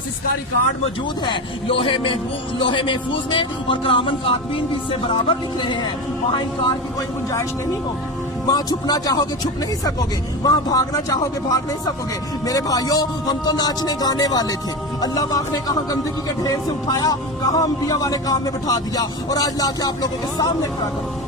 पास इसका रिकॉर्ड मौजूद है लोहे महफूज में, और करामन कातबीन भी इससे बराबर लिख रहे हैं। वहाँ इनकार की कोई गुंजाइश नहीं होगी। वहाँ छुपना चाहोगे छुप नहीं सकोगे, वहाँ भागना चाहोगे भाग नहीं सकोगे। मेरे भाइयों, हम तो नाचने गाने वाले थे, अल्लाह पाक ने कहा गंदगी के ढेर से उठाया, कहा अंबिया वाले काम में बैठा दिया, और आज लाके आप लोगों के सामने खड़ा करो।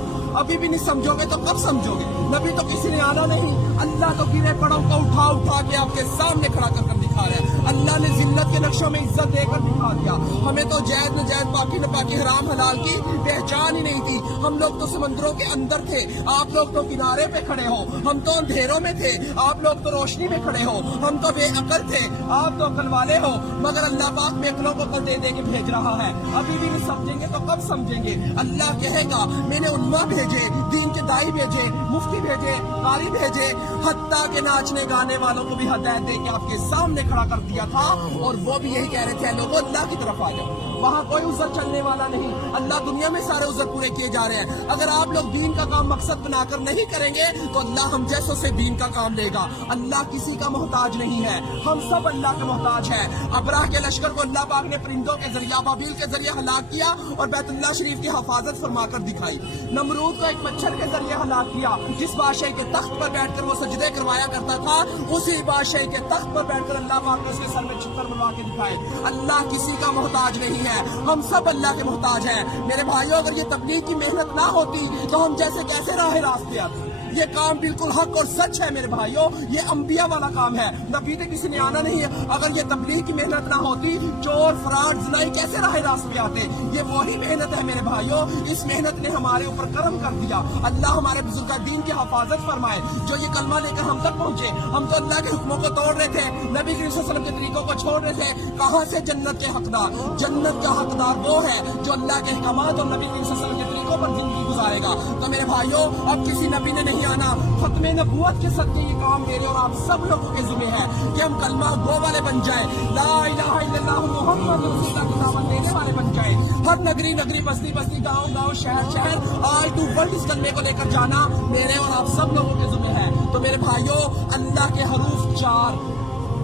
अभी भी नहीं समझोगे तो कब समझोगे? नबी तो किसी ने आना नहीं, अल्लाह तो गिरे पड़ों को उठा उठा के आपके सामने खड़ा कर दिखा रहा है। अल्लाह ने जिल्लत के नक्शों में इज्जत देकर दिखा दिया। हमें तो जायज नजायज पाकी न पाकी हराम हलाल की पहचान ही नहीं थी। हम लोग तो समंदरों के अंदर थे, आप लोग तो किनारे पे खड़े हो। हम तो अंधेरों में थे, आप लोग तो रोशनी में खड़े हो। हम तो बेअकल थे, आप तो अकल वाले हो। मगर अल्लाह पाक में अकलों को अकल दे दे के भेज रहा है। अभी भी नहीं समझेंगे तो कब समझेंगे? अल्लाह कहेगा मैंने उन्मा भेजे, दीन के दाई भेजे, मुफ्ती भेजे, कारी भेजे, हत्ता के नाचने गाने वालों को भी हदायत दे के आपके सामने खड़ा कर दिया था। और वो भी यही कह रहे थे लोगों अल्लाह की तरफ आ जाओ। वहाँ कोई उज़र चलने वाला नहीं, अल्लाह दुनिया में सारे उज़र पूरे किए जा रहे हैं। अगर आप लोग दीन का काम मकसद बनाकर नहीं करेंगे तो अल्लाह हम जैसों से दीन का काम लेगा। अल्लाह किसी का मोहताज नहीं है, हम सब अल्लाह के मोहताज हैं। अबराह के लश्कर को अल्लाह पाक ने परिंदों के जरिए अबाबील के जरिए हलाक किया और बैतुल्लाह शरीफ की हिफाजत फरमाकर दिखाई। नमरूद को एक मच्छर के जरिए हलाक किया, जिस बादशाह के तख्त पर बैठकर वो सजदे करवाया करता था, उसी बादशाह के तख्त पर बैठकर अल्लाह पाक ने उसके सर में छितर बनवा के दिखाए। अल्लाह किसी का मोहताज नहीं है, हम सब अल्लाह के मोहताज हैं। मेरे भाइयों, अगर ये तबलीग की मेहनत ना होती तो हम जैसे कैसे राह रास्ते आते। ये काम बिल्कुल हक और सच है मेरे भाइयों, ये अंबिया वाला काम है, नबी से किसी ने आना नहीं है। अगर ये तबलीग की मेहनत ना होती, चोर फराड ज़िनाई कैसे राह रास्त पे आते? ये वही मेहनत है मेरे भाइयों, इस मेहनत ने हमारे ऊपर करम कर दिया। अल्लाह हमारे बुजुर्ग दीन की हिफाजत फरमाए, जो ये कलमा लेकर हम तक पहुंचे। हम तो अल्लाह के हुक्मों को तोड़ रहे थे, नबी करीम सल्लल्लाहु अलैहि वसल्लम के तरीकों को छोड़ रहे थे। कहाँ से जन्नत के हकदार? जन्नत का हकदार वो है जो अल्लाह के अहकामात और नबी करीम सल्लल्लाहु अलैहि वसल्लम के तरीकों पर जिंदगी गुजारेगा। तो मेरे भाइयों, अब किसी नबी ने नहीं आना, खत्मे नबूवत के सदके ये काम मेरे और आप सब लोगों के ज़िम्मे है कि हम कलमा गो वाले बन जाए, ला इलाहा इल्लल्लाह मुहम्मद रसूलुल्लाह की दावत देने वाले बन जाए। हर नगरी नगरी, बस्ती बस्ती, गाँव गाँव, शहर शहर, ऑल टू वर्ल्ड इस कलमे को लेकर जाना मेरे और आप सब लोगों के ज़िम्मे है। तो मेरे भाइयों, अल्लाह के हरूफ 4,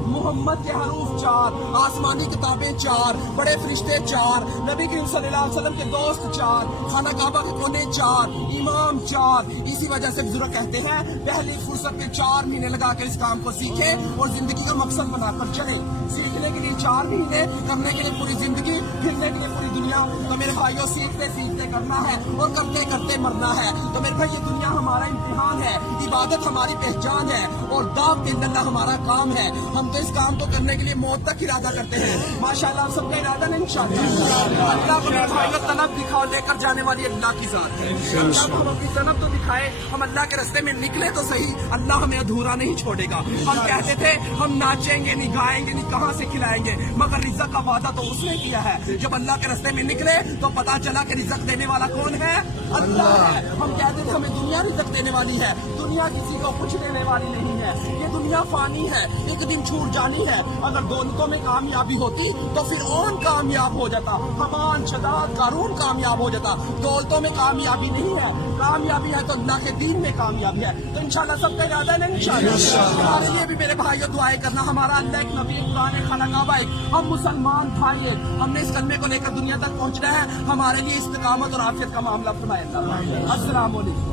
मोहम्मद के हरूफ 4, आसमानी किताबें 4, बड़े फरिश्ते 4, नबी करीम सल्लल्लाहु अलैहि वसल्लम के दोस्त 4, खाना काबा के कोने 4, इमाम 4। इसी वजह से बुजुर्ग कहते हैं पहली फुर्सत के 4 महीने लगा कर इस काम को सीखे और जिंदगी का मकसद बनाकर चले। सीखने के लिए 4 महीने, करने के लिए पूरी जिंदगी, फिरने के लिए पूरी दुनिया। तो मेरे भाइयों, सीखते सीखते करना है और करते करते मरना है। तो मेरे भाई, ये दुनिया हमारा इम्तिहान है, इबादत हमारी पहचान है और दाव इल्लल्लाह हमारा काम है। हम तो इस काम को करने के लिए मौत तक इरादा करते हैं। माशाअल्लाह, आप सबका इरादा नहीं इंशाअल्लाह। अल्लाह को मेरे भाइयों तलब दिखाओ, लेकर जाने वाली अल्लाह की जात है। अल्लाह को हम अपनी तलब तो दिखाए, हम अल्लाह के रास्ते में निकले तो सही, अल्लाह हमें अधूरा नहीं छोड़ेगा। हम कहते थे हम नाचेंगे नहीं, गाएंगे नहीं, कहाँ से खिलाएंगे, मगर रिज़्क़ का वादा तो उसने किया है। जब अल्लाह के रास्ते में निकले तो पता चला कि रिज़्क़ देने वाला कौन है? अल्लाह है। हम कहते थे हमें दुनिया रिज़्क़ देने वाली है, दुनिया किसी को कुछ देने वाली नहीं है। ये दुनिया फानी है, एक दिन छूट जानी है। अगर दौलतों में कामयाबी होती तो फिर और कामयाब हो जाता, हमान शदाद कारून कामयाब हो जाता। दौलतों में कामयाबी नहीं है, कामयाबी है तो अल्लाह के दीन में कामयाबी है। तो इंशाल्लाह सबका इरादा है इंशाल्लाह। हमारे लिए भी मेरे भाइयों दुआएं करना। हमारा अल्लाह एक नबी, कुरान, खाना काबा एक, हम मुसलमान भाई हैं, हमने इस कलमे को लेकर दुनिया तक पहुंचना है। हमारे लिए इस्तिकामत और आफियत का मामला फरमाए अल्लाह। अस्सलाम वालेकुम।